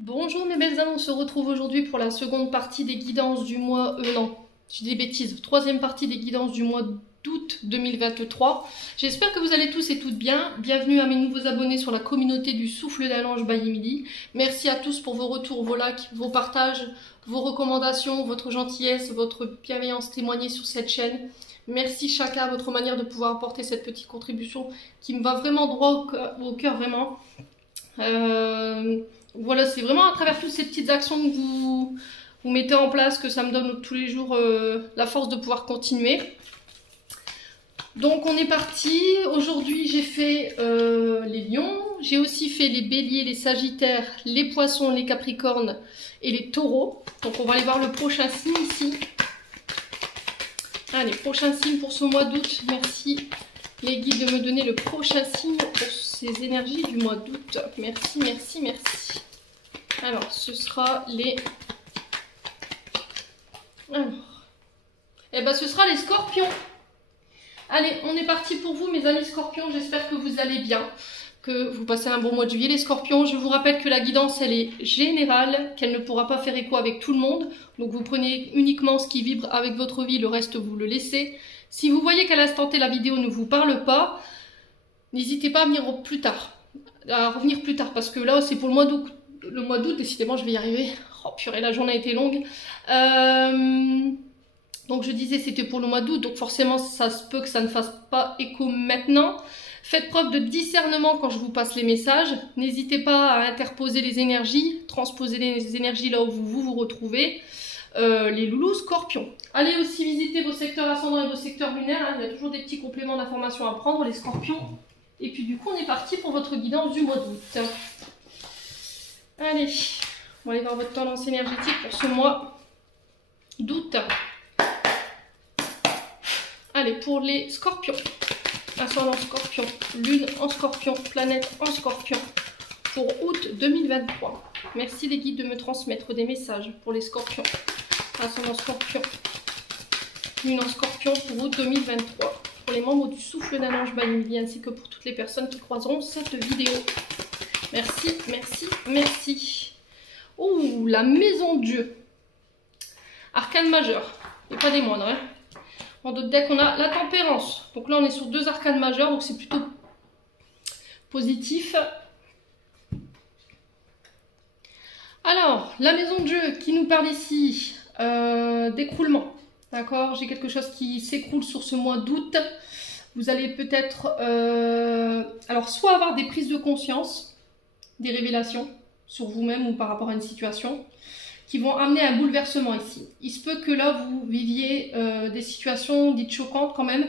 Bonjour mes belles âmes, on se retrouve aujourd'hui pour la seconde partie des guidances du mois... non, je dis des bêtises, troisième partie des guidances du mois d'août 2023. J'espère que vous allez tous et toutes bien. Bienvenue à mes nouveaux abonnés sur la communauté du Souffle d'un Ange by Emily. Merci à tous pour vos retours, vos likes, vos partages, vos recommandations, votre gentillesse, votre bienveillance témoignée sur cette chaîne. Merci chacun à votre manière de pouvoir apporter cette petite contribution qui me va vraiment droit au cœur, vraiment. Voilà, c'est vraiment à travers toutes ces petites actions que vous mettez en place que ça me donne tous les jours la force de pouvoir continuer. Donc on est parti. Aujourd'hui j'ai fait les lions, j'ai aussi fait les béliers, les sagittaires, les poissons, les capricornes et les taureaux. Donc on va aller voir le prochain signe ici. Allez, prochain signe pour ce mois d'août. Merci les guides de me donner le prochain signe pour ces énergies du mois d'août. Merci, merci, merci. Alors, ce sera les... Alors... Eh ben, ce sera les scorpions. Allez, on est parti pour vous, mes amis scorpions. J'espère que vous allez bien, que vous passez un bon mois de juillet, les scorpions. Je vous rappelle que la guidance, elle est générale, qu'elle ne pourra pas faire écho avec tout le monde. Donc, vous prenez uniquement ce qui vibre avec votre vie, le reste, vous le laissez. Si vous voyez qu'à l'instant T, la vidéo ne vous parle pas, n'hésitez pas à venir plus tard. À revenir plus tard, parce que là, c'est pour le mois d'août. Le mois d'août, décidément, je vais y arriver. Oh purée, la journée a été longue. Donc je disais, c'était pour le mois d'août, donc forcément, ça se peut que ça ne fasse pas écho maintenant. Faites preuve de discernement quand je vous passe les messages. N'hésitez pas à interposer les énergies, transposer les énergies là où vous vous retrouvez. Les loulous scorpions. Allez aussi visiter vos secteurs ascendants et vos secteurs lunaires. Hein. Il y a toujours des petits compléments d'informations à prendre, les scorpions. Et puis du coup, on est parti pour votre guidance du mois d'août. Allez, on va aller voir votre tendance énergétique pour ce mois d'août. Allez, pour les scorpions, ascendant scorpion, lune en scorpion, planète en scorpion, pour août 2023. Merci les guides de me transmettre des messages pour les scorpions, ascendant scorpion, lune en scorpion pour août 2023. Pour les membres du Souffle d'un Ange by Emily, ainsi que pour toutes les personnes qui croiseront cette vidéo. Merci, merci, merci. Ouh, la maison de Dieu. Arcane majeur, et pas des moindres. Hein. En d'autres decks, on a la tempérance. Donc là, on est sur deux arcanes majeurs, donc c'est plutôt positif. Alors, la maison de Dieu qui nous parle ici d'écroulement. D'accord, j'ai quelque chose qui s'écroule sur ce mois d'août. Vous allez peut-être, alors soit avoir des prises de conscience, des révélations sur vous-même ou par rapport à une situation qui vont amener un bouleversement ici. Il se peut que là vous viviez des situations dites choquantes quand même,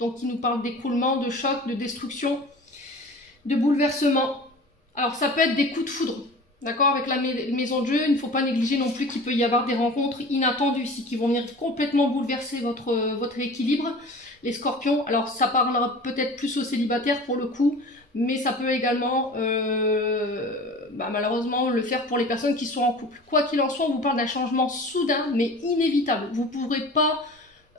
donc qui nous parlent d'écroulement, de choc, de destruction, de bouleversement. Alors ça peut être des coups de foudre, d'accord, avec la maison de Dieu. Il ne faut pas négliger non plus qu'il peut y avoir des rencontres inattendues ici qui vont venir complètement bouleverser votre équilibre. Les scorpions, alors ça parlera peut-être plus aux célibataires pour le coup, mais ça peut également malheureusement le faire pour les personnes qui sont en couple. Quoi qu'il en soit, on vous parle d'un changement soudain mais inévitable. Vous ne pourrez pas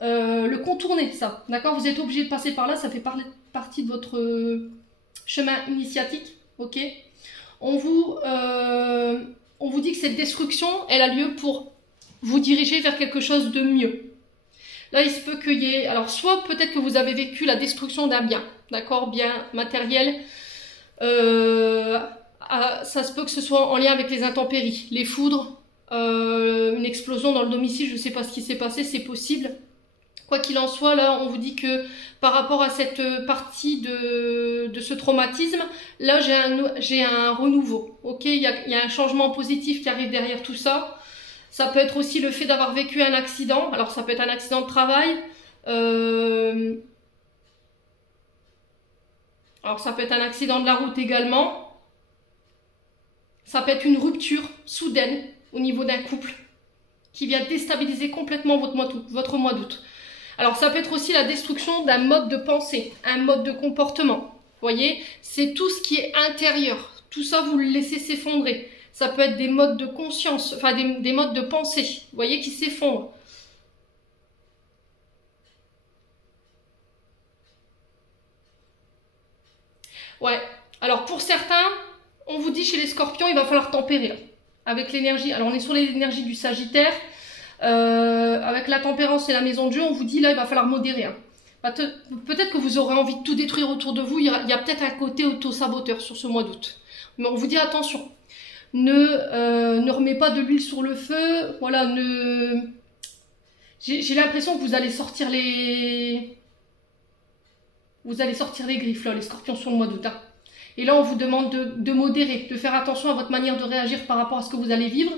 le contourner, ça. D'accord, vous êtes obligé de passer par là, ça fait partie de votre chemin initiatique. Ok, on vous dit que cette destruction, elle a lieu pour vous diriger vers quelque chose de mieux. Là, il se peut qu'il y ait... Alors, soit peut-être que vous avez vécu la destruction d'un bien, d'accord, bien matériel. Ça se peut que ce soit en lien avec les intempéries, les foudres, une explosion dans le domicile, je ne sais pas ce qui s'est passé, c'est possible. Quoi qu'il en soit, là, on vous dit que par rapport à cette partie de ce traumatisme, là, j'ai un renouveau, ok, il y a un changement positif qui arrive derrière tout ça. Ça peut être aussi le fait d'avoir vécu un accident. Alors, ça peut être un accident de travail. Alors, ça peut être un accident de la route également. Ça peut être une rupture soudaine au niveau d'un couple qui vient déstabiliser complètement votre mois d'août. Alors, ça peut être aussi la destruction d'un mode de pensée, un mode de comportement. Vous voyez, c'est tout ce qui est intérieur. Tout ça, vous le laissez s'effondrer. Ça peut être des modes de conscience, enfin des modes de pensée, vous voyez, qui s'effondrent. Ouais, alors pour certains, On vous dit chez les scorpions, il va falloir tempérer là, avec l'énergie. Alors on est sur l'énergie du Sagittaire, avec la tempérance et la maison de jeu, on vous dit là il va falloir modérer. Hein. Peut-être que vous aurez envie de tout détruire autour de vous, il y a peut-être un côté auto-saboteur sur ce mois d'août. Mais on vous dit attention, ne remets pas de l'huile sur le feu, voilà, j'ai l'impression que vous allez sortir les... Vous allez sortir les griffes là, les scorpions sur le mois d'août. Hein. Et là, on vous demande de modérer, de faire attention à votre manière de réagir par rapport à ce que vous allez vivre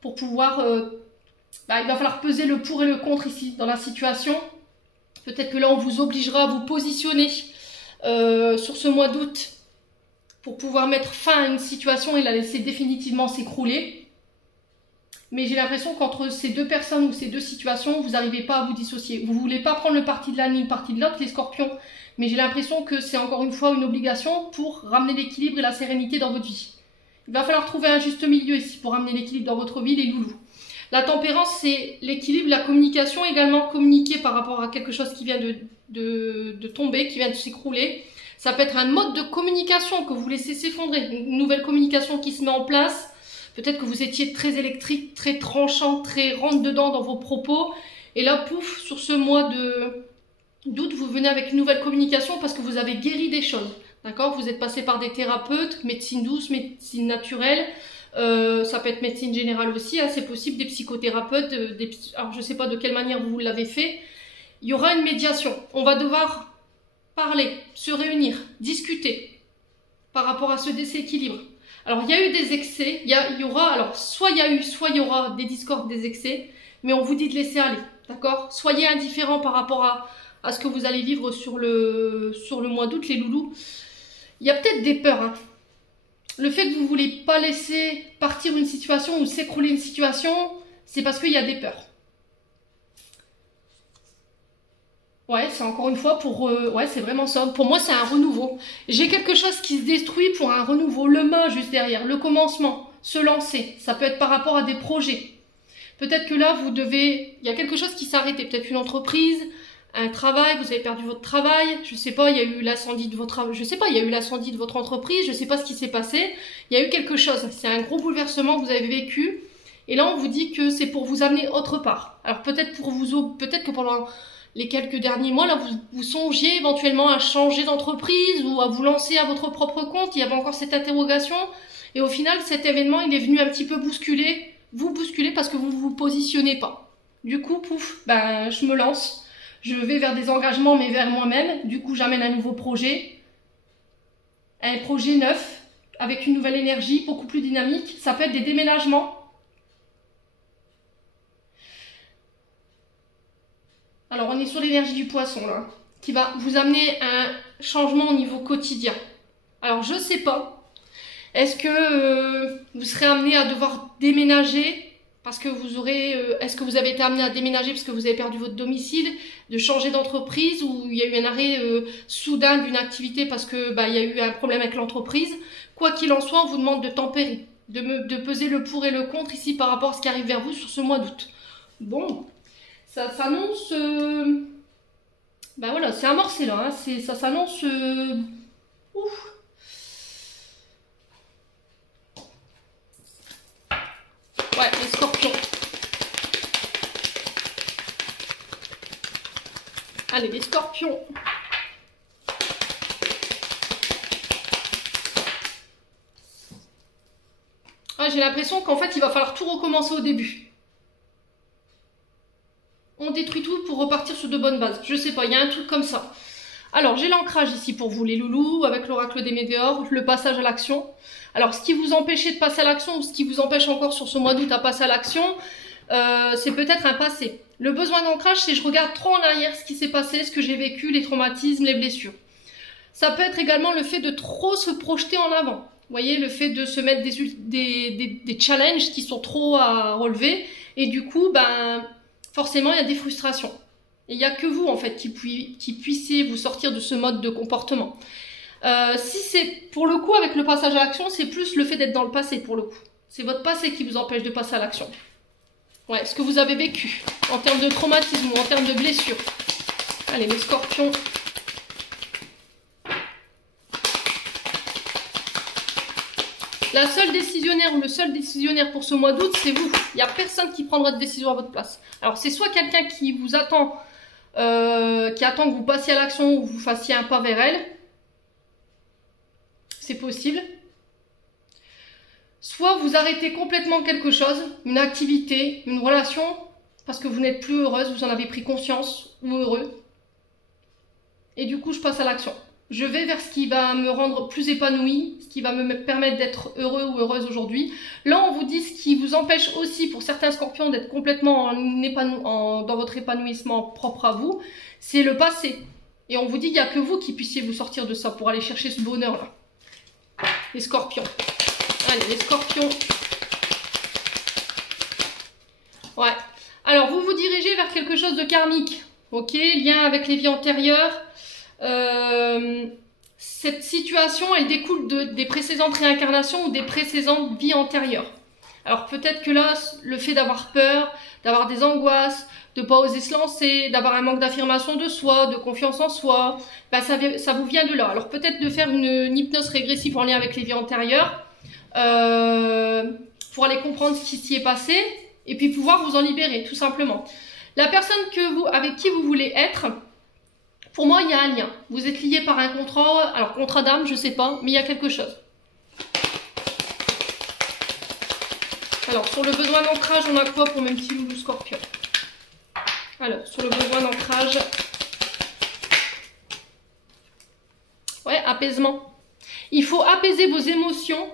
pour pouvoir... il va falloir peser le pour et le contre ici dans la situation. Peut-être que là, on vous obligera à vous positionner sur ce mois d'août pour pouvoir mettre fin à une situation et la laisser définitivement s'écrouler. Mais j'ai l'impression qu'entre ces deux personnes ou ces deux situations, vous n'arrivez pas à vous dissocier. Vous ne voulez pas prendre le parti de l'un ni le parti de l'autre, les scorpions. Mais j'ai l'impression que c'est encore une fois une obligation pour ramener l'équilibre et la sérénité dans votre vie. Il va falloir trouver un juste milieu ici pour ramener l'équilibre dans votre vie, les loulous. La tempérance, c'est l'équilibre, la communication également, communiquer par rapport à quelque chose qui vient de tomber, qui vient de s'écrouler. Ça peut être un mode de communication que vous laissez s'effondrer, une nouvelle communication qui se met en place. Peut-être que vous étiez très électrique, très tranchant, très rentre-dedans dans vos propos. Et là, pouf, sur ce mois d'août, vous venez avec une nouvelle communication parce que vous avez guéri des choses. D'accord? Vous êtes passé par des thérapeutes, médecine douce, médecine naturelle. Ça peut être médecine générale aussi, hein, c'est possible, des psychothérapeutes, alors je ne sais pas de quelle manière vous l'avez fait. Il y aura une médiation. On va devoir parler, se réunir, discuter par rapport à ce déséquilibre. Alors il y a eu des excès, il y aura, alors soit il y a eu, soit il y aura des discordes, des excès, mais on vous dit de laisser aller, d'accord? Soyez indifférents par rapport à ce que vous allez vivre sur le mois d'août, les loulous. Il y a peut-être des peurs, hein. Le fait que vous ne voulez pas laisser partir une situation ou s'écrouler une situation, c'est parce qu'il y a des peurs. Ouais, c'est encore une fois pour... ouais, c'est vraiment ça. Pour moi, c'est un renouveau. J'ai quelque chose qui se détruit pour un renouveau. Le mât juste derrière, le commencement, se lancer. Ça peut être par rapport à des projets. Peut-être que là, vous devez... Il y a quelque chose qui s'arrête. Peut-être une entreprise, un travail, vous avez perdu votre travail, je sais pas, il y a eu l'incendie de votre, je sais pas, il y a eu l'incendie de votre entreprise, je sais pas ce qui s'est passé, il y a eu quelque chose, c'est un gros bouleversement que vous avez vécu, et là on vous dit que c'est pour vous amener autre part. Alors peut-être peut-être que pendant les quelques derniers mois, là vous songiez éventuellement à changer d'entreprise ou à vous lancer à votre propre compte, il y avait encore cette interrogation, et au final cet événement il est venu un petit peu vous bousculer parce que vous vous positionnez pas. Du coup, pouf, ben je me lance. Je vais vers des engagements, mais vers moi-même. Du coup, j'amène un nouveau projet. Un projet neuf, avec une nouvelle énergie, beaucoup plus dynamique. Ça peut être des déménagements. Alors, on est sur l'énergie du poisson, là, qui va vous amener un changement au niveau quotidien. Alors, je sais pas. Est-ce que vous serez amené à devoir déménager ? Parce que vous aurez, est-ce que vous avez été amené à déménager parce que vous avez perdu votre domicile, de changer d'entreprise ou il y a eu un arrêt soudain d'une activité parce que il y a eu un problème avec l'entreprise. Quoi qu'il en soit, on vous demande de tempérer, de peser le pour et le contre ici par rapport à ce qui arrive vers vous sur ce mois d'août. Bon, ça s'annonce, voilà, c'est amorcé là, hein, ça s'annonce, ouf. Ouais, les scorpions. Allez, les scorpions. Ouais, j'ai l'impression qu'en fait, il va falloir tout recommencer au début. On détruit tout pour repartir sur de bonnes bases. Je sais pas, il y a un truc comme ça. Alors, j'ai l'ancrage ici pour vous, les loulous, avec l'oracle des météores, le passage à l'action. Alors, ce qui vous empêchait de passer à l'action, ou ce qui vous empêche encore sur ce mois d'août à passer à l'action, c'est peut-être un passé. Le besoin d'ancrage, c'est je regarde trop en arrière ce qui s'est passé, ce que j'ai vécu, les traumatismes, les blessures. Ça peut être également le fait de trop se projeter en avant. Vous voyez, le fait de se mettre des challenges qui sont trop à relever. Et du coup, forcément, il y a des frustrations. Et il n'y a que vous, en fait, qui puissiez vous sortir de ce mode de comportement. Si c'est, pour le coup, avec le passage à l'action, c'est plus le fait d'être dans le passé, pour le coup. C'est votre passé qui vous empêche de passer à l'action. Ouais, ce que vous avez vécu, en termes de traumatisme ou en termes de blessure. Allez, les scorpions. La seule décisionnaire ou le seul décisionnaire pour ce mois d'août, c'est vous. Il n'y a personne qui prendra de décision à votre place. Alors, c'est soit quelqu'un qui vous attend, qui attend que vous passiez à l'action ou que vous fassiez un pas vers elle. C'est possible. Soit vous arrêtez complètement quelque chose, une activité, une relation, parce que vous n'êtes plus heureuse, vous en avez pris conscience, ou heureux. Et du coup, je passe à l'action. Je vais vers ce qui va me rendre plus épanouie, ce qui va me permettre d'être heureux ou heureuse aujourd'hui. Là, on vous dit ce qui vous empêche aussi, pour certains scorpions, d'être complètement dans votre épanouissement propre à vous, c'est le passé. Et on vous dit qu'il n'y a que vous qui puissiez vous sortir de ça pour aller chercher ce bonheur-là. Les scorpions. Allez, les scorpions. Ouais. Alors, vous vous dirigez vers quelque chose de karmique. Ok, lien avec les vies antérieures. Cette situation, elle découle des précédentes réincarnations ou des précédentes vies antérieures. Alors peut-être que là, le fait d'avoir peur, d'avoir des angoisses, de ne pas oser se lancer, d'avoir un manque d'affirmation de soi, de confiance en soi, bah ça vous vient de là. Alors peut-être de faire une hypnose régressive en lien avec les vies antérieures pour aller comprendre ce qui s'y est passé et puis pouvoir vous en libérer, tout simplement. La personne avec qui vous voulez être, pour moi, il y a un lien. Vous êtes lié par un contrat, alors contrat d'âme, je sais pas, mais il y a quelque chose. Alors, sur le besoin d'ancrage, on a quoi pour mes petits loulous scorpions? Alors, sur le besoin d'ancrage, ouais, apaisement. Il faut apaiser vos émotions.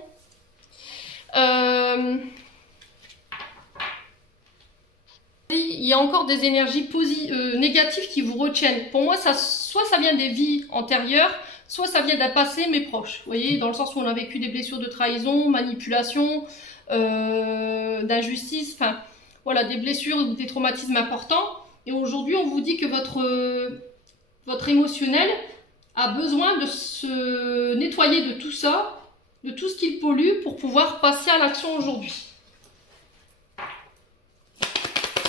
Il y a encore des énergies négatives qui vous retiennent. Pour moi, soit ça vient des vies antérieures, soit ça vient d'un passé, mais proche. Vous voyez, dans le sens où on a vécu des blessures de trahison, manipulation, d'injustice, enfin, voilà, des blessures ou des traumatismes importants. Et aujourd'hui, on vous dit que votre émotionnel a besoin de se nettoyer de tout ça, de tout ce qu'il pollue pour pouvoir passer à l'action aujourd'hui.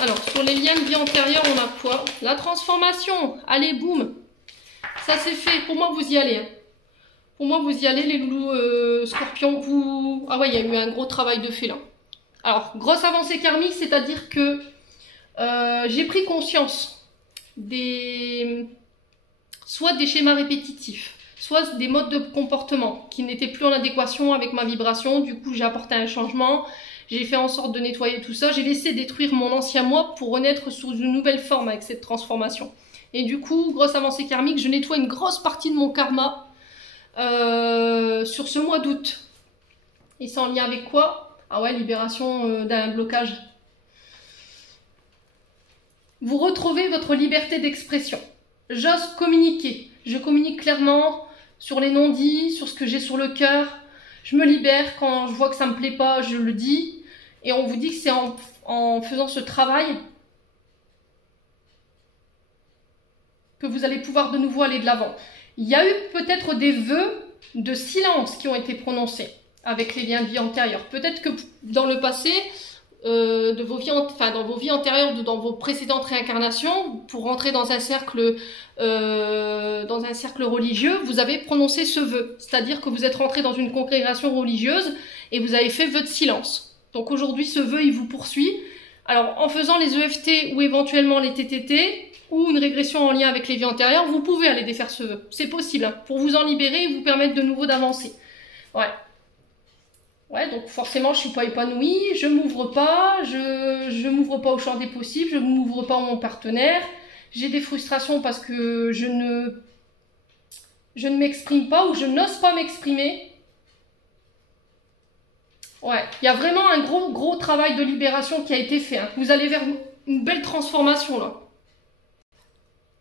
Alors, sur les liens de vie antérieure, on a quoi? La transformation. Allez, boum. Ça, c'est fait. Pour moi, vous y allez. Hein. Pour moi, vous y allez, les loulous scorpions. Ah ouais, il y a eu un gros travail de fait, là. Alors, grosse avancée karmique, c'est-à-dire que j'ai pris conscience soit des schémas répétitifs, soit des modes de comportement qui n'étaient plus en adéquation avec ma vibration. Du coup, j'ai apporté un changement. J'ai fait en sorte de nettoyer tout ça. J'ai laissé détruire mon ancien moi pour renaître sous une nouvelle forme avec cette transformation. Et du coup, grosse avancée karmique, je nettoie une grosse partie de mon karma sur ce mois d'août. Et c'est en lien avec quoi? Ah ouais, libération d'un blocage. Vous retrouvez votre liberté d'expression. J'ose communiquer. Je communique clairement sur les non-dits, sur ce que j'ai sur le cœur. Je me libère quand je vois que ça me plaît pas, je le dis. Et on vous dit que c'est en faisant ce travail que vous allez pouvoir de nouveau aller de l'avant. Il y a eu peut-être des vœux de silence qui ont été prononcés avec les liens de vie antérieurs. Peut-être que dans le passé, dans vos vies antérieures, dans vos précédentes réincarnations, pour rentrer dans un cercle religieux, vous avez prononcé ce vœu. C'est-à-dire que vous êtes rentré dans une congrégation religieuse et vous avez fait vœu de silence. Donc aujourd'hui, ce vœu, il vous poursuit. Alors, en faisant les EFT ou éventuellement les TTT, ou une régression en lien avec les vies antérieures, vous pouvez aller défaire ce vœu. C'est possible, hein, pour vous en libérer et vous permettre de nouveau d'avancer. Ouais. Ouais, donc forcément, je suis pas épanouie, je m'ouvre pas, je m'ouvre pas au champ des possibles, je m'ouvre pas à mon partenaire. J'ai des frustrations parce que je ne m'exprime pas ou je n'ose pas m'exprimer. Ouais, il y a vraiment un gros travail de libération qui a été fait. Hein. Vous allez vers une belle transformation là.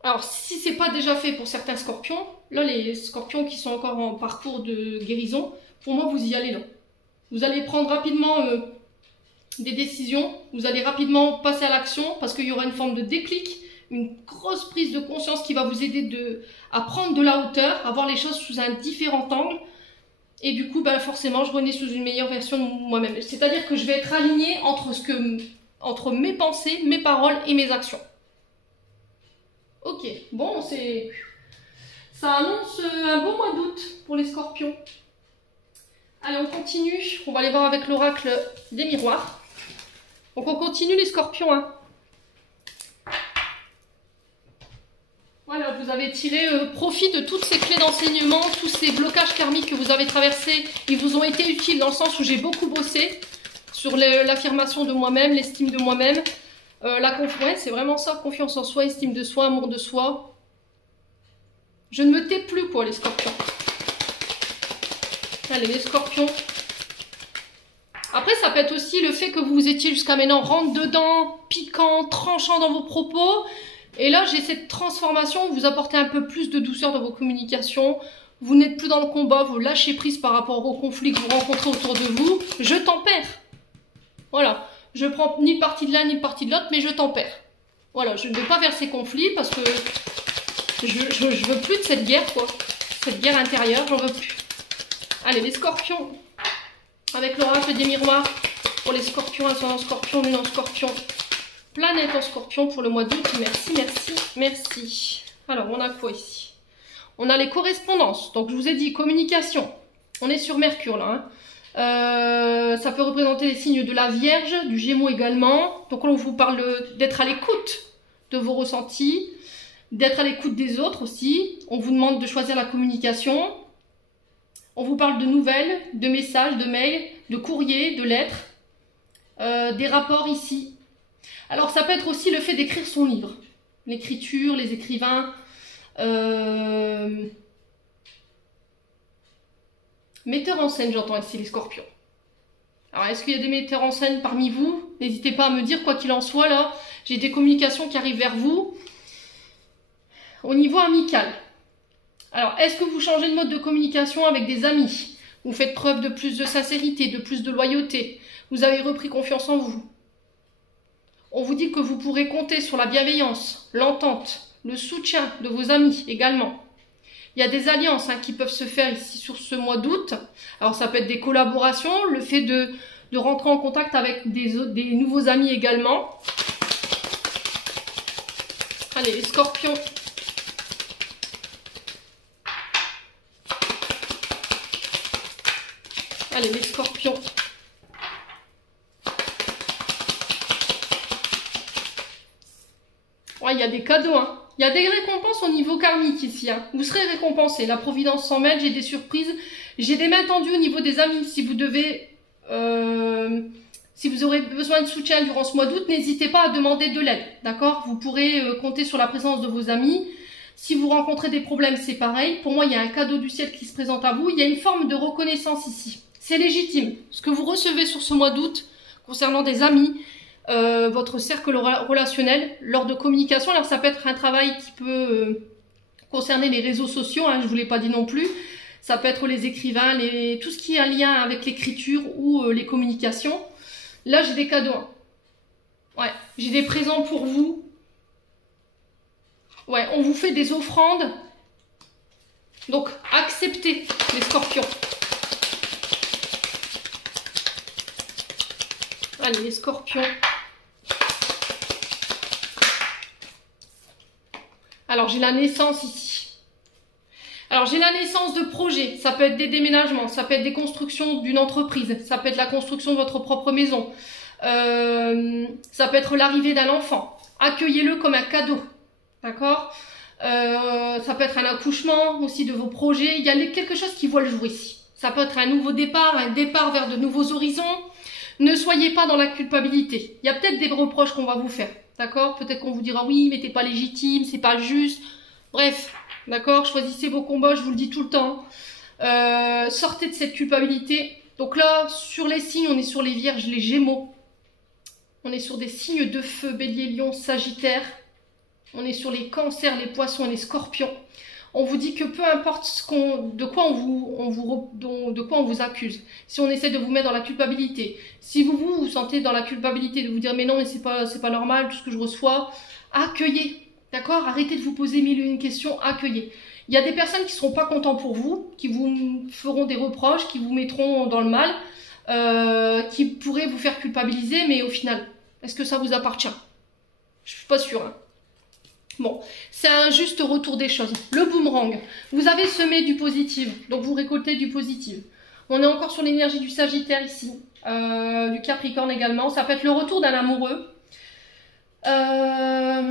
Alors, si c'est pas déjà fait pour certains scorpions, là, les scorpions qui sont encore en parcours de guérison, pour moi, vous y allez là. Vous allez prendre rapidement des décisions, vous allez rapidement passer à l'action parce qu'il y aura une forme de déclic, une grosse prise de conscience qui va vous aider à prendre de la hauteur, à voir les choses sous un différent angle. Et du coup, ben, forcément, je renais sous une meilleure version de moi-même. C'est-à-dire que je vais être alignée entre mes pensées, mes paroles et mes actions. Ok, bon, ça annonce un bon mois d'août pour les scorpions. Allez, on continue. On va aller voir avec l'oracle des miroirs. Donc on continue les scorpions. Hein. Voilà, vous avez tiré profit de toutes ces clés d'enseignement, tous ces blocages karmiques que vous avez traversés. Ils vous ont été utiles dans le sens où j'ai beaucoup bossé sur l'affirmation de moi-même, l'estime de moi-même. Ouais, c'est vraiment ça, confiance en soi, estime de soi, amour de soi. Je ne me tais plus, quoi, les scorpions. Allez, les scorpions. Après, ça peut être aussi le fait que vous étiez jusqu'à maintenant rentre-dedans, piquant, tranchant dans vos propos. Et là, j'ai cette transformation, vous apportez un peu plus de douceur dans vos communications. Vous n'êtes plus dans le combat, vous lâchez prise par rapport aux conflits que vous rencontrez autour de vous. Je tempère. Voilà. Je prends ni parti de l'un ni parti de l'autre, mais je tempère. Voilà, je ne vais pas vers ces conflits parce que je veux plus de cette guerre, quoi. Cette guerre intérieure, j'en veux plus. Allez, les scorpions. Avec l'oracle des miroirs. Pour les scorpions, ascendant scorpion, lune en scorpion. Planète en scorpion pour le mois d'août. Merci, merci, merci. Alors, on a quoi ici? On a les correspondances. Donc, je vous ai dit communication. On est sur Mercure, là. Hein. Ça peut représenter les signes de la Vierge, du Gémeaux également. Donc, on vous parle d'être à l'écoute de vos ressentis, d'être à l'écoute des autres aussi. On vous demande de choisir la communication. On vous parle de nouvelles, de messages, de mails, de courriers, de lettres, des rapports ici. Alors, ça peut être aussi le fait d'écrire son livre. L'écriture, les écrivains. Metteurs en scène, j'entends ici les scorpions. Alors, est-ce qu'il y a des metteurs en scène parmi vous? N'hésitez pas à me dire, quoi qu'il en soit, là. J'ai des communications qui arrivent vers vous. Au niveau amical. Alors, est-ce que vous changez de mode de communication avec des amis? Vous faites preuve de plus de sincérité, de plus de loyauté. Vous avez repris confiance en vous. On vous dit que vous pourrez compter sur la bienveillance, l'entente, le soutien de vos amis également. Il y a des alliances qui peuvent se faire ici sur ce mois d'août. Alors ça peut être des collaborations, le fait de rentrer en contact avec des nouveaux amis également. Allez, les scorpions. Allez, les scorpions. Ouais, il y a des cadeaux, hein. Il y a des récompenses au niveau karmique ici, hein. Vous serez récompensé. La providence s'en mêle, j'ai des surprises. J'ai des mains tendues au niveau des amis. Si vous devez... si vous aurez besoin de soutien durant ce mois d'août, n'hésitez pas à demander de l'aide, d'accord? Vous pourrez compter sur la présence de vos amis. Si vous rencontrez des problèmes, c'est pareil. Pour moi, il y a un cadeau du ciel qui se présente à vous. Il y a une forme de reconnaissance ici. C'est légitime. Ce que vous recevez sur ce mois d'août, concernant des amis, votre cercle relationnel, lors de communication, alors ça peut être un travail qui peut concerner les réseaux sociaux, hein, je ne vous l'ai pas dit non plus. Ça peut être les écrivains, tout ce qui est en lien avec l'écriture ou les communications. Là, j'ai des cadeaux. Hein. Ouais, j'ai des présents pour vous. Ouais, on vous fait des offrandes. Donc, acceptez les scorpions. Allez, les scorpions. Alors, j'ai la naissance ici. Alors, j'ai la naissance de projets. Ça peut être des déménagements, ça peut être des constructions d'une entreprise, ça peut être la construction de votre propre maison. Ça peut être l'arrivée d'un enfant. Accueillez-le comme un cadeau. D'accord? Ça peut être un accouchement aussi de vos projets. Il y a quelque chose qui voit le jour ici. Ça peut être un nouveau départ, un départ vers de nouveaux horizons. Ne soyez pas dans la culpabilité. Il y a peut-être des reproches qu'on va vous faire. D'accord? Peut-être qu'on vous dira oui, mais t'es pas légitime, c'est pas juste. Bref, d'accord? Choisissez vos combats, je vous le dis tout le temps. Sortez de cette culpabilité. Donc là, sur les signes, on est sur les vierges, les gémeaux. On est sur des signes de feu, bélier, lion, sagittaire. On est sur les cancers, les poissons et les scorpions. On vous dit que peu importe de quoi on vous accuse, si on essaie de vous mettre dans la culpabilité, si vous sentez dans la culpabilité de vous dire mais non mais c'est pas normal tout ce que je reçois, accueillez, d'accord? Arrêtez de vous poser mille et une questions, accueillez. Il y a des personnes qui ne seront pas contents pour vous, qui vous feront des reproches, qui vous mettront dans le mal, qui pourraient vous faire culpabiliser, mais au final, est-ce que ça vous appartient? Je suis pas sûre, hein. Bon, c'est un juste retour des choses. Le boomerang, vous avez semé du positif, donc vous récoltez du positif. On est encore sur l'énergie du Sagittaire ici, du Capricorne également. Ça peut être le retour d'un amoureux. Ça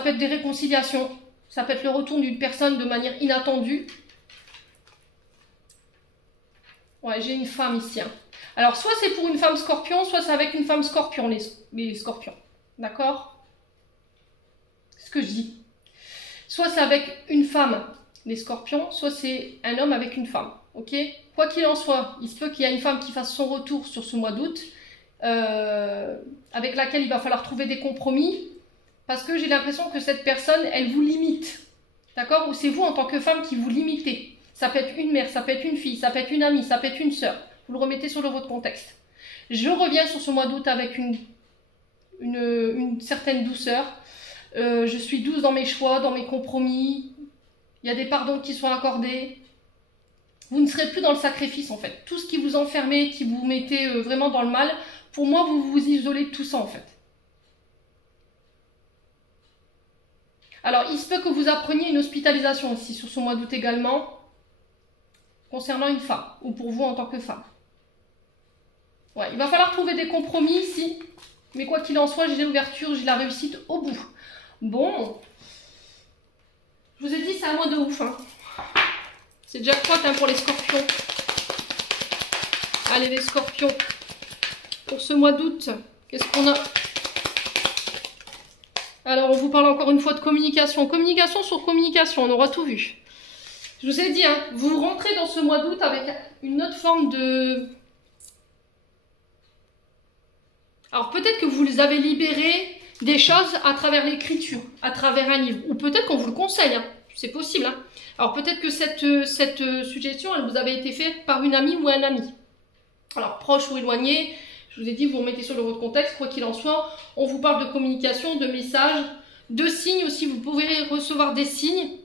peut être des réconciliations. Ça peut être le retour d'une personne de manière inattendue. Ouais, j'ai une femme ici. Hein. Alors, soit c'est pour une femme scorpion, soit c'est avec une femme scorpion, les scorpions. D'accord? C'est ce que je dis. Soit c'est avec une femme, les scorpions, soit c'est un homme avec une femme. Ok? Quoi qu'il en soit, il se peut qu'il y ait une femme qui fasse son retour sur ce mois d'août, avec laquelle il va falloir trouver des compromis, parce que j'ai l'impression que cette personne, elle vous limite. D'accord? Ou c'est vous en tant que femme qui vous limitez. Ça peut être une mère, ça peut être une fille, ça peut être une amie, ça peut être une sœur. Vous le remettez sur votre contexte. Je reviens sur ce mois d'août avec une certaine douceur. Je suis douce dans mes choix, dans mes compromis. Il y a des pardons qui sont accordés. Vous ne serez plus dans le sacrifice en fait. Tout ce qui vous enfermait, qui vous mettait vraiment dans le mal, pour moi, vous vous isolez de tout ça en fait. Alors, il se peut que vous appreniez une hospitalisation ici sur ce mois d'août également, concernant une femme, ou pour vous en tant que femme. Ouais, il va falloir trouver des compromis ici, mais quoi qu'il en soit, j'ai l'ouverture, j'ai la réussite au bout. Bon, je vous ai dit, c'est un mois de ouf. Hein. C'est jackpot hein, pour les scorpions. Allez, les scorpions, pour ce mois d'août, qu'est-ce qu'on a? Alors, on vous parle encore une fois de communication. Communication sur communication, on aura tout vu. Je vous ai dit, hein, vous rentrez dans ce mois d'août avec une autre forme de... Alors, peut-être que vous les avez libérés des choses à travers l'écriture, à travers un livre. Ou peut-être qu'on vous le conseille, hein. C'est possible. Hein. Alors, peut-être que cette suggestion, elle vous avait été faite par une amie ou un ami. Alors, proche ou éloigné, je vous ai dit, vous remettez sur le votre contexte, quoi qu'il en soit. On vous parle de communication, de messages, de signes aussi. Vous pouvez recevoir des signes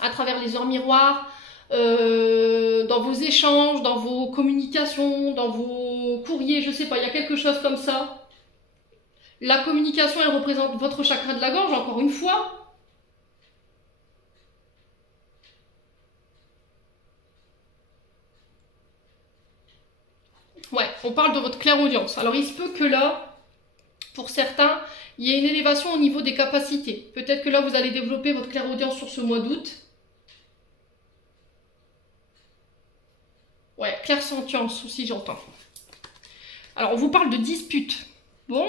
à travers les heures miroirs, dans vos échanges, dans vos communications, dans vos courriers, je sais pas, il y a quelque chose comme ça. La communication, elle représente votre chakra de la gorge, encore une fois. Ouais, on parle de votre clairaudience. Alors, il se peut que là, pour certains, il y ait une élévation au niveau des capacités. Peut-être que là, vous allez développer votre clairaudience sur ce mois d'août. Ouais, clairsentience aussi, j'entends. Alors, on vous parle de disputes. Bon.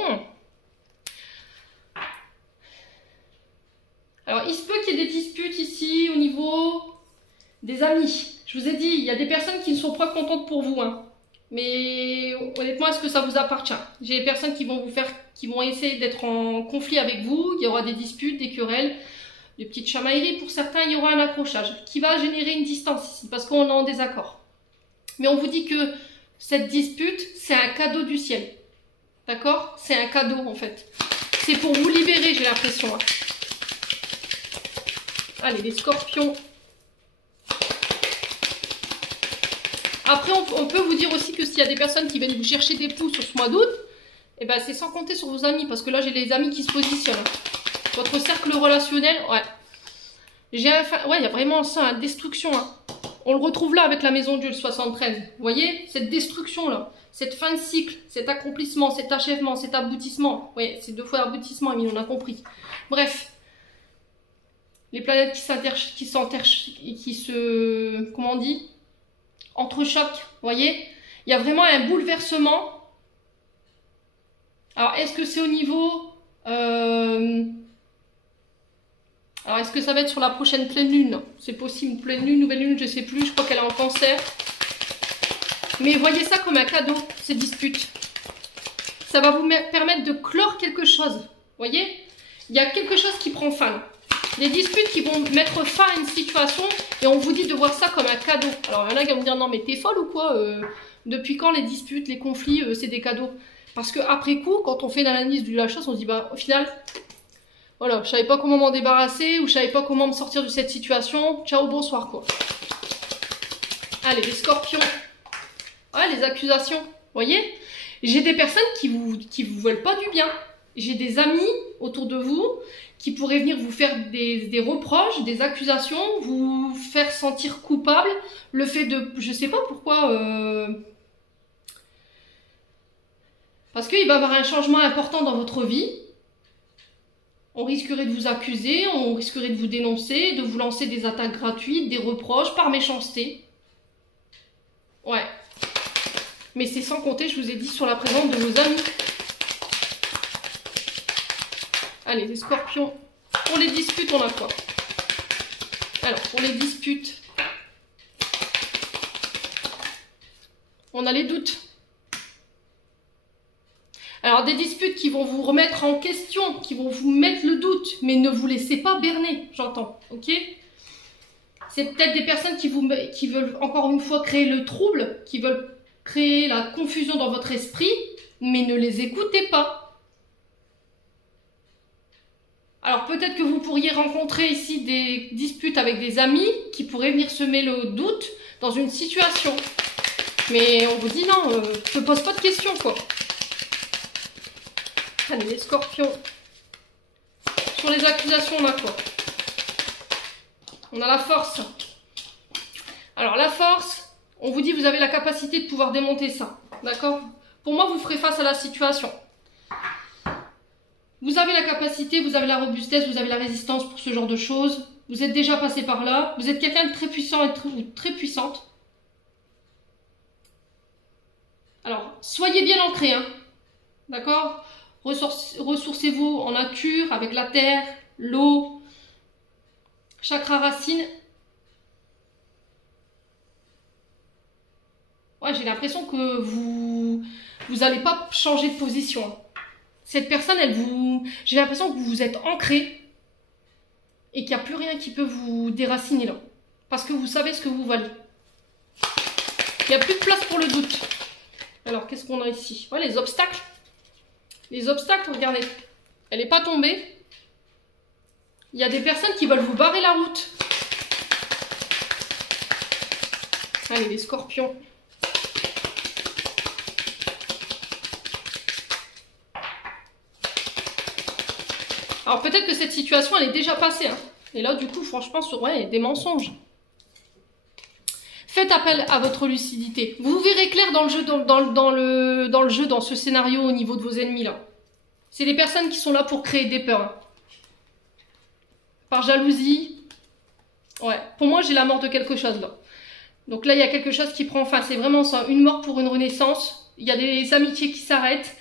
Alors, il se peut qu'il y ait des disputes ici au niveau des amis. Je vous ai dit, il y a des personnes qui ne sont pas contentes pour vous, hein. Mais honnêtement, est-ce que ça vous appartient? J'ai des personnes qui vont essayer d'être en conflit avec vous. Il y aura des disputes, des querelles, des petites chamailleries. Pour certains, il y aura un accrochage qui va générer une distance ici parce qu'on est en désaccord. Mais on vous dit que cette dispute, c'est un cadeau du ciel. D'accord? C'est un cadeau en fait. C'est pour vous libérer, j'ai l'impression. Hein. Allez, les scorpions. Après, on peut vous dire aussi que s'il y a des personnes qui viennent vous chercher des poux sur ce mois d'août, eh ben, c'est sans compter sur vos amis. Parce que là, j'ai les amis qui se positionnent. Votre cercle relationnel, ouais. Ouais, il y a vraiment ça, une destruction. Hein. On le retrouve là avec la maison Dieu, le 73. Vous voyez, cette destruction-là, cette fin de cycle, cet accomplissement, cet achèvement, cet aboutissement. Oui, c'est 2 fois aboutissement, mais on a compris. Bref. Les planètes qui se... Comment on dit? Entrechoc, vous voyez, il y a vraiment un bouleversement. Alors, est-ce que c'est au niveau... Alors, est-ce que ça va être sur la prochaine pleine lune? C'est possible, pleine lune, nouvelle lune, je ne sais plus, je crois qu'elle est en cancer. Mais voyez ça comme un cadeau, ces disputes. Ça va vous permettre de clore quelque chose, vous voyez? Il y a quelque chose qui prend fin. Des disputes qui vont mettre fin à une situation et on vous dit de voir ça comme un cadeau. Alors il y en a qui vont me dire non mais t'es folle ou quoi depuis quand les disputes, les conflits, c'est des cadeaux? Parce que après coup, quand on fait l'analyse de la chose, on se dit bah au final, voilà, je savais pas comment m'en débarrasser ou je savais pas comment me sortir de cette situation. Ciao, bonsoir quoi. Allez les scorpions. Ouais, les accusations, vous voyez? J'ai des personnes qui vous veulent pas du bien. j'ai des amis autour de vous qui pourraient venir vous faire des reproches, des accusations, vous faire sentir coupable, le fait de... Je sais pas pourquoi... Parce qu'il va y avoir un changement important dans votre vie. On risquerait de vous accuser, on risquerait de vous dénoncer, de vous lancer des attaques gratuites, des reproches par méchanceté. Ouais. Mais c'est sans compter, je vous ai dit, sur la présence de vos amis. Allez, les scorpions. Pour les disputes, on a quoi? Alors, pour les disputes, on a les doutes. Alors, des disputes qui vont vous remettre en question, qui vont vous mettre le doute, mais ne vous laissez pas berner, j'entends, ok? C'est peut-être des personnes qui veulent encore une fois créer le trouble, qui veulent créer la confusion dans votre esprit, mais ne les écoutez pas. Alors, peut-être que vous pourriez rencontrer ici des disputes avec des amis qui pourraient venir semer le doute dans une situation. Mais on vous dit non, ne pose pas de questions, quoi. Allez, les scorpions. Sur les accusations, on a quoi? On a la force. Alors, la force, on vous dit vous avez la capacité de pouvoir démonter ça. D'accord? Pour moi, vous ferez face à la situation. Vous avez la capacité, vous avez la robustesse, vous avez la résistance pour ce genre de choses. Vous êtes déjà passé par là. Vous êtes quelqu'un de très puissant ou très puissante. Alors, soyez bien ancré, hein. D'accord? Ressourcez-vous en nature, avec la terre, l'eau, chakra racine. Ouais, j'ai l'impression que vous n'allez pas changer de position. Cette personne, j'ai l'impression que vous êtes ancré et qu'il n'y a plus rien qui peut vous déraciner là. Parce que vous savez ce que vous valez. Il n'y a plus de place pour le doute. Alors, qu'est-ce qu'on a ici? Ouais, les obstacles. Les obstacles, regardez, elle n'est pas tombée. Il y a des personnes qui veulent vous barrer la route. Allez, les scorpions. Alors peut-être que cette situation, elle est déjà passée. Hein. Et là, du coup, franchement, sur ouais, des mensonges. Faites appel à votre lucidité. Vous verrez clair dans le jeu, dans ce scénario au niveau de vos ennemis là. C'est les personnes qui sont là pour créer des peurs. Hein. Par jalousie. Ouais. Pour moi, j'ai la mort de quelque chose là. Donc là, il y a quelque chose qui prend fin. C'est vraiment ça. Une mort pour une renaissance. Il y a des amitiés qui s'arrêtent.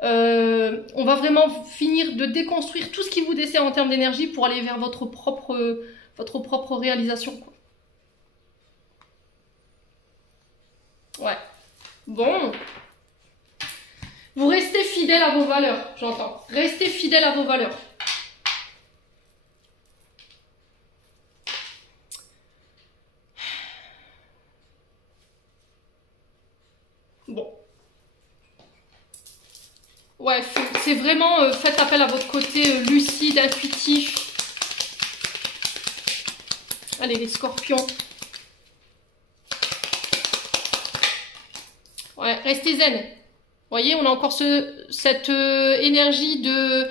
On va vraiment finir de déconstruire tout ce qui vous dessert en termes d'énergie pour aller vers votre propre réalisation. Quoi. Ouais. Bon. Vous restez fidèle à vos valeurs, j'entends. Restez fidèle à vos valeurs. Bon. Ouais, c'est vraiment... faites appel à votre côté lucide, intuitif. Allez, les scorpions. Ouais, restez zen. Vous voyez, on a encore cette énergie de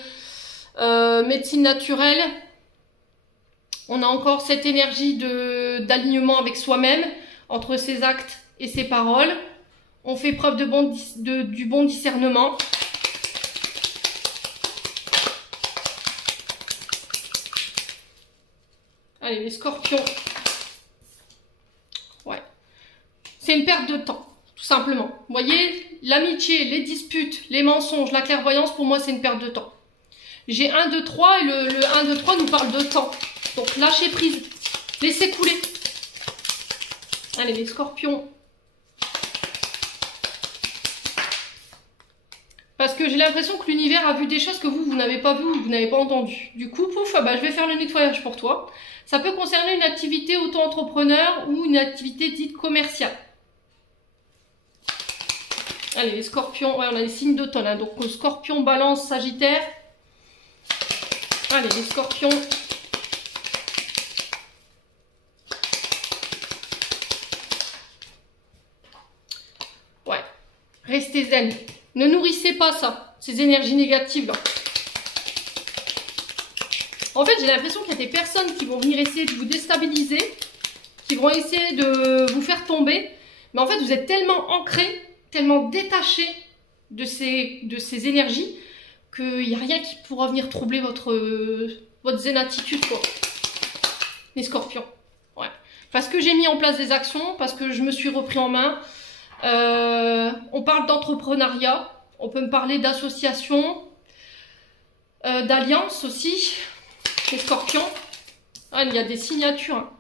médecine naturelle. On a encore cette énergie d'alignement avec soi-même, entre ses actes et ses paroles. On fait preuve du bon discernement. Allez, les scorpions. Ouais. C'est une perte de temps. Tout simplement. Vous voyez, l'amitié, les disputes, les mensonges, la clairvoyance, pour moi, c'est une perte de temps. J'ai 1, 2, 3 et le 1, 2, 3 nous parle de temps. Donc, lâchez prise. Laissez couler. Allez, les scorpions. Parce que j'ai l'impression que l'univers a vu des choses que vous n'avez pas vues ou vous n'avez pas entendues. Du coup, pouf, bah, je vais faire le nettoyage pour toi. Ça peut concerner une activité auto-entrepreneur ou une activité dite commerciale. Allez, les scorpions, ouais, on a les signes d'automne, hein, donc scorpion, balance, sagittaire. Allez, les scorpions. Ouais, restez zen. Ne nourrissez pas ça, ces énergies négatives là. En fait, j'ai l'impression qu'il y a des personnes qui vont venir essayer de vous déstabiliser, qui vont essayer de vous faire tomber. Mais en fait, vous êtes tellement ancré, tellement détaché de ces énergies qu'il n'y a rien qui pourra venir troubler votre zen attitude, quoi. Les scorpions. Ouais. Parce que j'ai mis en place des actions, parce que je me suis repris en main. On parle d'entrepreneuriat, on peut me parler d'association, d'alliance aussi, les scorpions. Ah, il y a des signatures. Hein.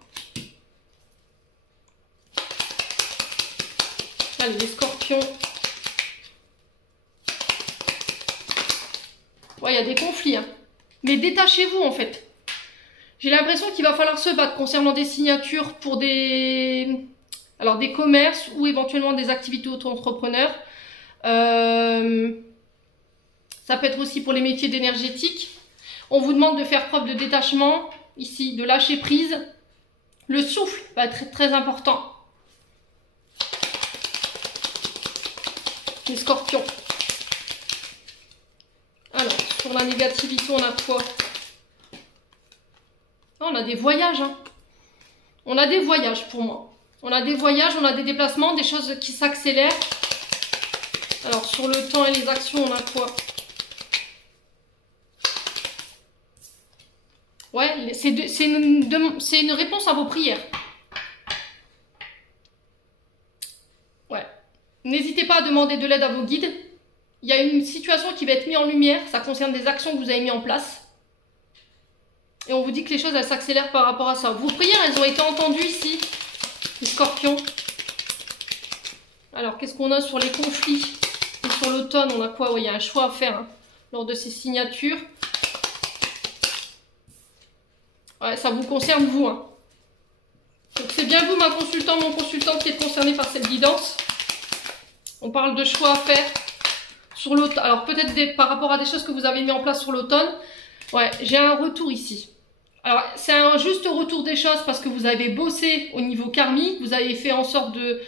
Allez, les scorpions. Ouais, il y a des conflits. Hein. Mais détachez-vous en fait. J'ai l'impression qu'il va falloir se battre concernant des signatures pour des commerces ou éventuellement des activités auto-entrepreneurs. Ça peut être aussi pour les métiers d'énergétique. On vous demande de faire preuve de détachement, ici, de lâcher prise. Le souffle va être très important. Les scorpions. Alors, sur la négativité, on a quoi? On a des voyages. Hein. On a des voyages pour moi. On a des voyages, on a des déplacements, des choses qui s'accélèrent. Alors, sur le temps et les actions, on a quoi? Ouais, c'est une réponse à vos prières. Ouais. N'hésitez pas à demander de l'aide à vos guides. Il y a une situation qui va être mise en lumière. Ça concerne des actions que vous avez mises en place. Et on vous dit que les choses, elles s'accélèrent par rapport à ça. Vos prières, elles ont été entendues ici. Les scorpions. Alors, qu'est-ce qu'on a sur les conflits? Et sur l'automne, on a quoi? Ouais, il y a un choix à faire hein, lors de ces signatures. Ouais, ça vous concerne vous. Hein. Donc, c'est bien vous, ma consultante, mon consultant, qui est concerné par cette guidance. On parle de choix à faire sur l'automne. Alors, peut-être par rapport à des choses que vous avez mis en place sur l'automne. Ouais, j'ai un retour ici. Alors, c'est un juste retour des choses parce que vous avez bossé au niveau karmique, vous avez fait en sorte de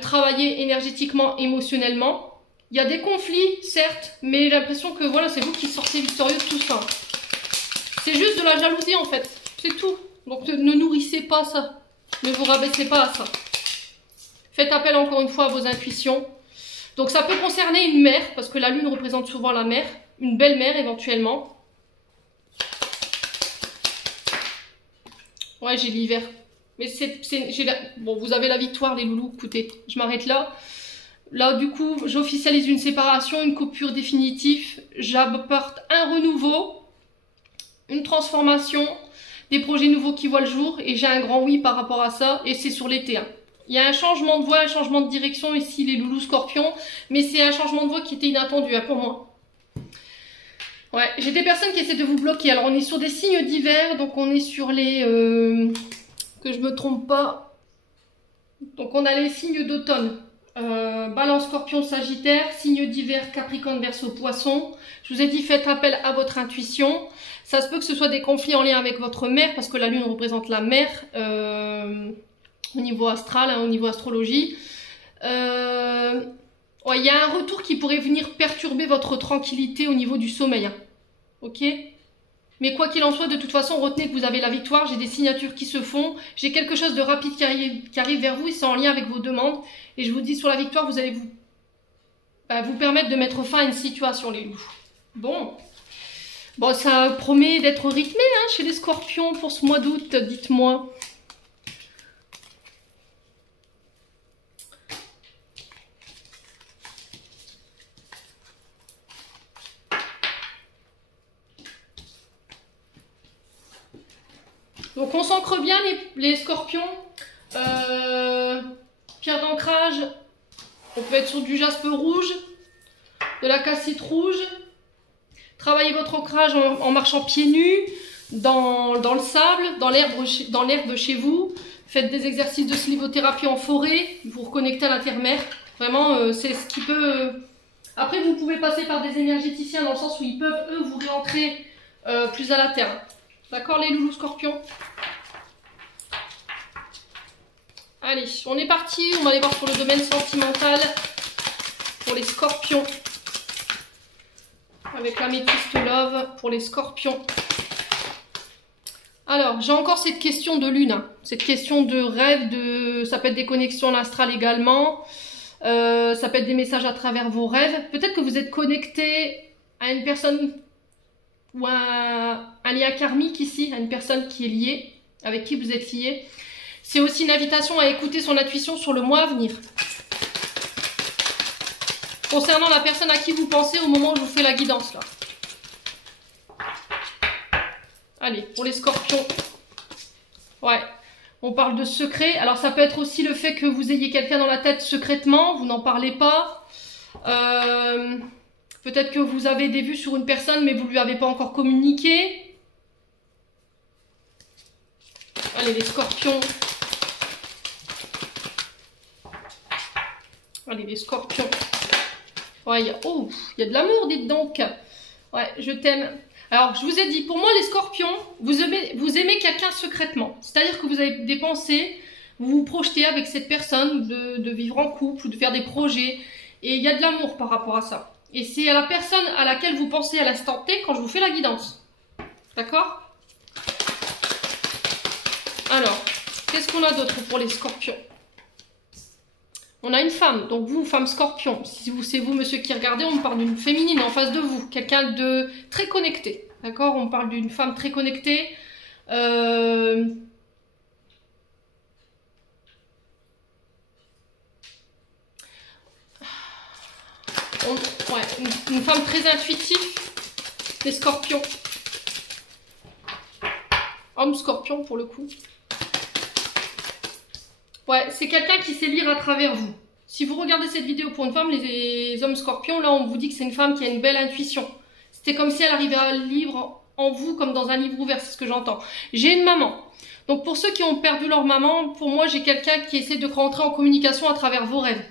travailler énergétiquement, émotionnellement. Il y a des conflits, certes, mais j'ai l'impression que voilà, c'est vous qui sortez victorieux de tout ça. C'est juste de la jalousie en fait, c'est tout. Donc ne nourrissez pas ça, ne vous rabaissez pas à ça. Faites appel encore une fois à vos intuitions. Donc ça peut concerner une mère, parce que la lune représente souvent la mère, une belle-mère éventuellement. Ouais, j'ai l'hiver. Mais bon, vous avez la victoire, les loulous. Écoutez, je m'arrête là. Là, du coup, j'officialise une séparation, une coupure définitive. J'apporte un renouveau, une transformation, des projets nouveaux qui voient le jour. Et j'ai un grand oui par rapport à ça. Et c'est sur l'été. Hein. Il y a un changement de voie, un changement de direction ici, les loulous scorpions. Mais c'est un changement de voie qui était inattendu hein, pour moi. Ouais, j'ai des personnes qui essaient de vous bloquer. Alors, on est sur des signes d'hiver. Donc, on est sur les... que je me trompe pas. Donc, on a les signes d'automne. Balance, Scorpion, Sagittaire. Signes d'hiver, Capricorne, Verseau, Poisson. Je vous ai dit, faites appel à votre intuition. Ça se peut que ce soit des conflits en lien avec votre mère. Parce que la lune représente la mère. Au niveau astral, hein, au niveau astrologie. Ouais, il y a un retour qui pourrait venir perturber votre tranquillité au niveau du sommeil. Hein. Ok? Mais quoi qu'il en soit, de toute façon, retenez que vous avez la victoire. J'ai des signatures qui se font. J'ai quelque chose de rapide qui arrive vers vous et c'est en lien avec vos demandes. Et je vous dis, sur la victoire, vous allez vous permettre de mettre fin à une situation, les loups. Bon, ça promet d'être rythmé hein, chez les scorpions pour ce mois d'août, dites-moi. Donc on s'ancre bien les scorpions. Pierre d'ancrage, on peut être sur du jaspe rouge, de la cassite rouge. Travaillez votre ancrage en marchant pieds nus, dans le sable, dans l'herbe chez vous. Faites des exercices de slivothérapie en forêt, vous reconnectez à la terre-mère. Vraiment, c'est ce qui peut... Après, vous pouvez passer par des énergéticiens dans le sens où ils peuvent, eux, vous réancrer plus à la terre. D'accord, les loulous scorpions? Allez, on est parti. On va aller voir sur le domaine sentimental pour les scorpions. avec l'améthyste love pour les scorpions. Alors, j'ai encore cette question de lune, hein. Cette question de rêve, ça peut être des connexions en astral également, ça peut être des messages à travers vos rêves. Peut-être que vous êtes connecté à une personne ou un lien karmique ici, à une personne qui est liée, avec qui vous êtes lié. C'est aussi une invitation à écouter son intuition sur le mois à venir. Concernant la personne à qui vous pensez au moment où je vous fais la guidance là. Allez, pour les scorpions. Ouais, on parle de secret. Alors ça peut être aussi le fait que vous ayez quelqu'un dans la tête secrètement, vous n'en parlez pas. Peut-être que vous avez des vues sur une personne mais vous ne lui avez pas encore communiqué. Allez, les scorpions. Allez, les scorpions. Ouais, il y a de l'amour, dites donc. Ouais, je t'aime. Alors, je vous ai dit, pour moi, les scorpions, vous aimez quelqu'un secrètement. C'est-à-dire que vous avez des pensées, vous vous projetez avec cette personne de vivre en couple ou de faire des projets. Et il y a de l'amour par rapport à ça. Et c'est à la personne à laquelle vous pensez à l'instant T quand je vous fais la guidance. D'accord? Alors, qu'est-ce qu'on a d'autre pour les scorpions? On a une femme, donc vous, femme scorpion, si c'est vous, monsieur, qui regardez, on parle d'une féminine en face de vous, quelqu'un de très connecté, d'accord? On parle d'une femme très connectée. Ouais, une femme très intuitive, les scorpions. Homme scorpion, pour le coup. Ouais, c'est quelqu'un qui sait lire à travers vous. Si vous regardez cette vidéo pour une femme, les hommes scorpions, là, on vous dit que c'est une femme qui a une belle intuition. C'était comme si elle arrivait à lire en vous comme dans un livre ouvert, c'est ce que j'entends. J'ai une maman. Donc, pour ceux qui ont perdu leur maman, pour moi, j'ai quelqu'un qui essaie de rentrer en communication à travers vos rêves.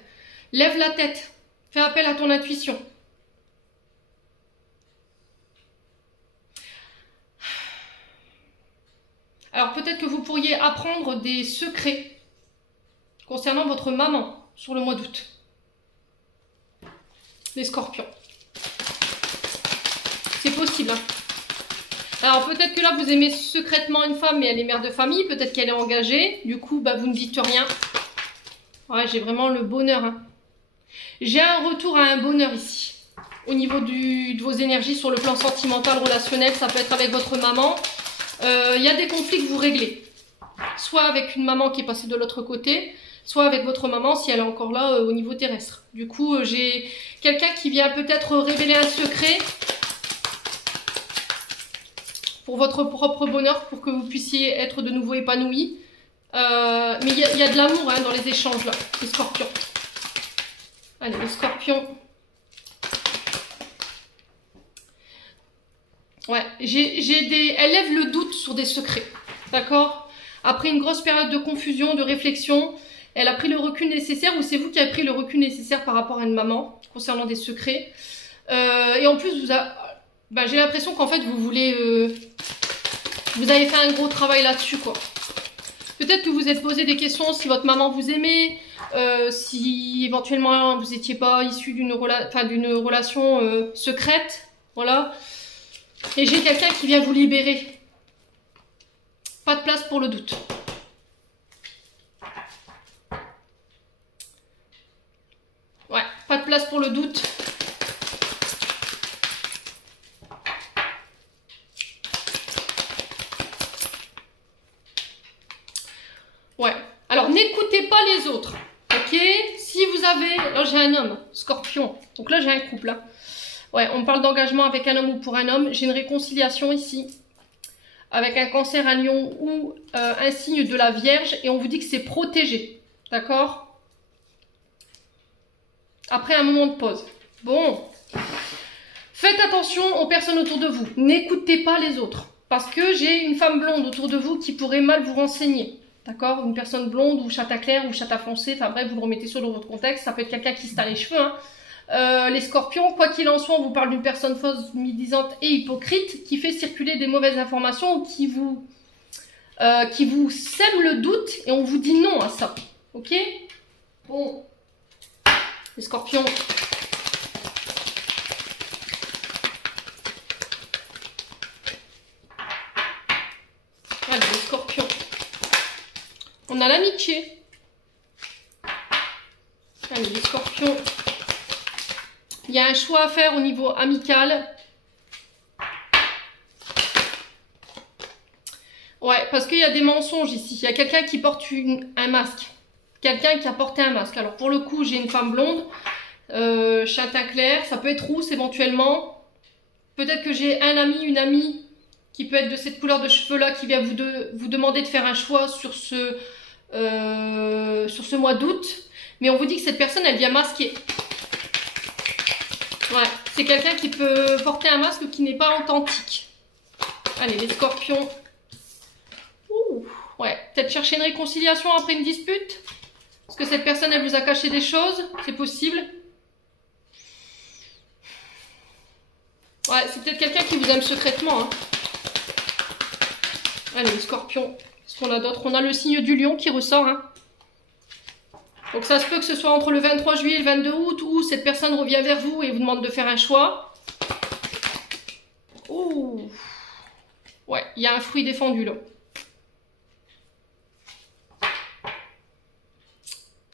Lève la tête. Fais appel à ton intuition. Alors, peut-être que vous pourriez apprendre des secrets concernant votre maman sur le mois d'août. Les scorpions. C'est possible. Hein. Alors peut-être que là vous aimez secrètement une femme mais elle est mère de famille. Peut-être qu'elle est engagée. Du coup bah, vous ne dites rien. Ouais, j'ai vraiment le bonheur. Hein. J'ai un retour à un bonheur ici. Au niveau de vos énergies sur le plan sentimental, relationnel. Ça peut être avec votre maman. Y a des conflits que vous réglez. Soit avec une maman qui est passée de l'autre côté. Soit avec votre maman si elle est encore là au niveau terrestre. Du coup, j'ai quelqu'un qui vient peut-être révéler un secret pour votre propre bonheur, pour que vous puissiez être de nouveau épanoui. Mais il y a de l'amour hein, dans les échanges là, les scorpions. Allez, les scorpions. Ouais, elle lève le doute sur des secrets. D'accord? Après une grosse période de confusion, de réflexion, elle a pris le recul nécessaire, ou c'est vous qui avez pris le recul nécessaire par rapport à une maman, concernant des secrets. Et en plus, j'ai l'impression qu'en fait, vous avez fait un gros travail là-dessus, quoi. Peut-être que vous vous êtes posé des questions si votre maman vous aimait, si éventuellement vous n'étiez pas issu d'une relation secrète, voilà. Et j'ai quelqu'un qui vient vous libérer. Pas de place pour le doute. Ouais, pas de place pour le doute. Ouais, alors n'écoutez pas les autres, ok? Si vous avez... Là j'ai un homme, scorpion, donc là j'ai un couple. Hein. Ouais, on parle d'engagement avec un homme ou pour un homme. J'ai une réconciliation ici, avec un cancer, un lion ou un signe de la Vierge. Et on vous dit que c'est protégé, d'accord? Après un moment de pause. Bon, faites attention aux personnes autour de vous. N'écoutez pas les autres. Parce que j'ai une femme blonde autour de vous qui pourrait mal vous renseigner. D'accord? Une personne blonde ou châtain clair ou châtain foncé. Enfin bref, vous le remettez sur votre contexte. Ça peut être quelqu'un qui se teint les cheveux. Hein. Les scorpions, quoi qu'il en soit, on vous parle d'une personne fausse, médisante et hypocrite qui fait circuler des mauvaises informations ou qui vous sème le doute et on vous dit non à ça. Ok? Bon. Les scorpions. On a l'amitié. Allez, les scorpions. Il y a un choix à faire au niveau amical. Ouais, parce qu'il y a des mensonges ici. Il y a quelqu'un qui porte un masque. Quelqu'un qui a porté un masque. Alors pour le coup, j'ai une femme blonde, châtain clair, ça peut être rousse éventuellement. Peut-être que j'ai un ami, une amie qui peut être de cette couleur de cheveux là qui vient vous demander de faire un choix sur ce mois d'août. Mais on vous dit que cette personne, elle vient masquer. Ouais, c'est quelqu'un qui peut porter un masque qui n'est pas authentique. Allez, les scorpions. Ouh, ouais, peut-être chercher une réconciliation après une dispute. Parce que cette personne, elle vous a caché des choses. C'est possible. Ouais, c'est peut-être quelqu'un qui vous aime secrètement. Hein. Allez, les scorpions. Qu'est-ce qu'on a d'autre? On a le signe du lion qui ressort. Hein. Donc ça se peut que ce soit entre le 23 juillet et le 22 août où cette personne revient vers vous et vous demande de faire un choix. Ouh. Ouais, il y a un fruit défendu là.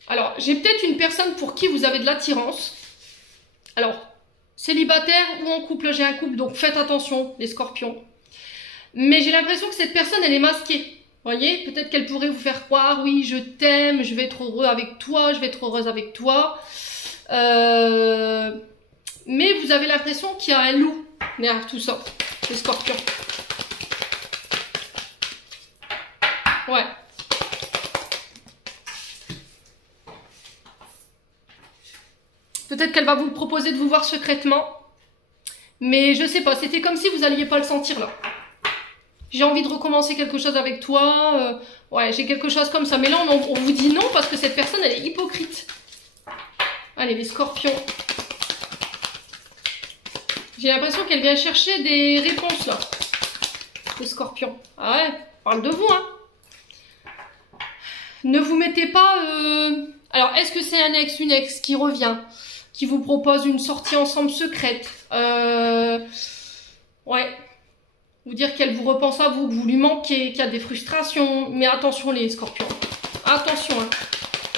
Alors, j'ai peut-être une personne pour qui vous avez de l'attirance. Alors, célibataire ou en couple, j'ai un couple, donc faites attention, les scorpions. Mais j'ai l'impression que cette personne, elle est masquée. Vous voyez, peut-être qu'elle pourrait vous faire croire, oui, je t'aime, je vais être heureux avec toi, je vais être heureuse avec toi. Mais vous avez l'impression qu'il y a un loup derrière tout ça, les scorpions. Ouais. Peut-être qu'elle va vous proposer de vous voir secrètement. Mais je sais pas, c'était comme si vous n'alliez pas le sentir là. J'ai envie de recommencer quelque chose avec toi. Ouais, j'ai quelque chose comme ça. Mais là, on vous dit non parce que cette personne, elle est hypocrite. Allez, les scorpions. J'ai l'impression qu'elle vient chercher des réponses là. Les scorpions. Ah ouais, parle de vous, hein. Ne vous mettez pas... Alors, est-ce que c'est un ex, une ex qui revient, qui vous propose une sortie ensemble secrète? Ouais. Vous dire qu'elle vous repense à vous, que vous lui manquez, qu'il y a des frustrations. Mais attention les scorpions. Attention. Hein.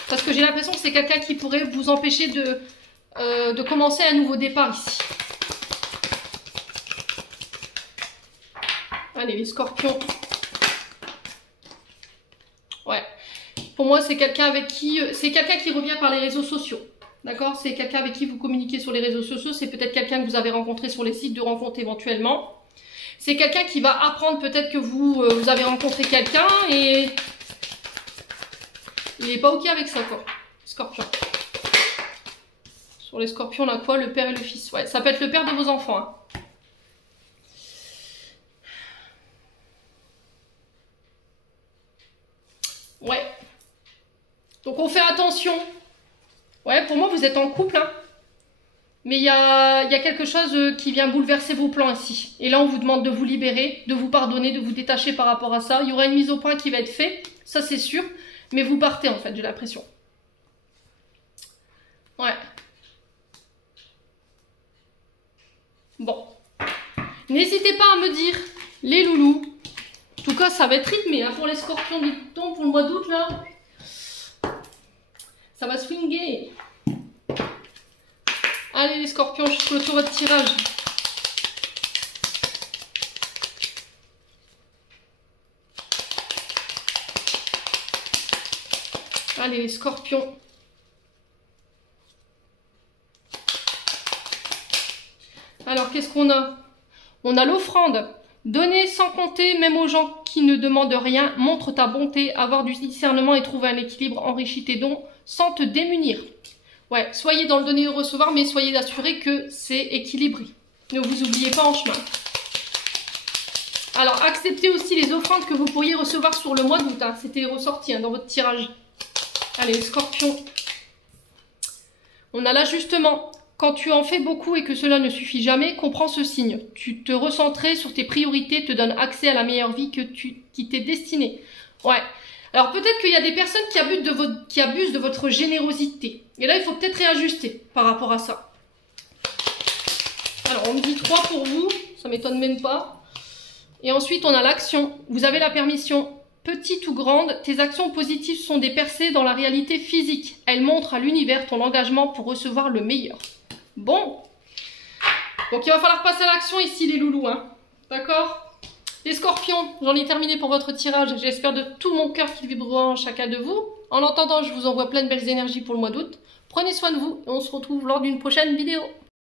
Parce que j'ai l'impression que c'est quelqu'un qui pourrait vous empêcher de commencer un nouveau départ ici. Allez, les scorpions. Ouais. Pour moi, c'est quelqu'un avec qui... C'est quelqu'un qui revient par les réseaux sociaux. D'accord? C'est quelqu'un avec qui vous communiquez sur les réseaux sociaux. C'est peut-être quelqu'un que vous avez rencontré sur les sites de rencontres éventuellement. C'est quelqu'un qui va apprendre peut-être que vous avez rencontré quelqu'un et... Il n'est pas OK avec ça, quoi. Scorpion. Sur les scorpions, là, quoi? Le père et le fils. Ouais, ça peut être le père de vos enfants, hein. Ouais. Donc on fait attention. Ouais, pour moi, vous êtes en couple, hein. Mais il y a quelque chose qui vient bouleverser vos plans ici. Et là, on vous demande de vous libérer, de vous pardonner, de vous détacher par rapport à ça. Il y aura une mise au point qui va être faite, ça c'est sûr. Mais vous partez en fait, j'ai l'impression. Ouais. Bon. N'hésitez pas à me dire, les loulous. En tout cas, ça va être rythmé hein, pour les scorpions du temps pour le mois d'août là. Ça va swinguer. Allez les scorpions, je clôture votre tirage. Allez les scorpions. Alors qu'est-ce qu'on a? On a l'offrande. Donner sans compter, même aux gens qui ne demandent rien, montre ta bonté, avoir du discernement et trouver un équilibre, enrichis tes dons sans te démunir. Ouais, soyez dans le donner et le recevoir, mais soyez assurés que c'est équilibré. Ne vous oubliez pas en chemin. Alors, acceptez aussi les offrandes que vous pourriez recevoir sur le mois d'août. Hein. C'était ressorti hein, dans votre tirage. Allez, les scorpions. On a l'ajustement. Quand tu en fais beaucoup et que cela ne suffit jamais, comprends ce signe. Tu te recentrer sur tes priorités te donne accès à la meilleure vie qui t'est destinée. Ouais. Alors peut-être qu'il y a des personnes qui abusent de votre générosité. Et là, il faut peut-être réajuster par rapport à ça. Alors, on me dit 3 pour vous. Ça m'étonne même pas. Et ensuite, on a l'action. Vous avez la permission Petite ou grande, tes actions positives sont des percées dans la réalité physique. Elles montrent à l'univers ton engagement pour recevoir le meilleur. Bon. Donc il va falloir passer à l'action ici les loulous. Hein. D'accord? Les scorpions, j'en ai terminé pour votre tirage. J'espère de tout mon cœur qu'il vibrera en chacun de vous. En attendant, je vous envoie plein de belles énergies pour le mois d'août. Prenez soin de vous et on se retrouve lors d'une prochaine vidéo.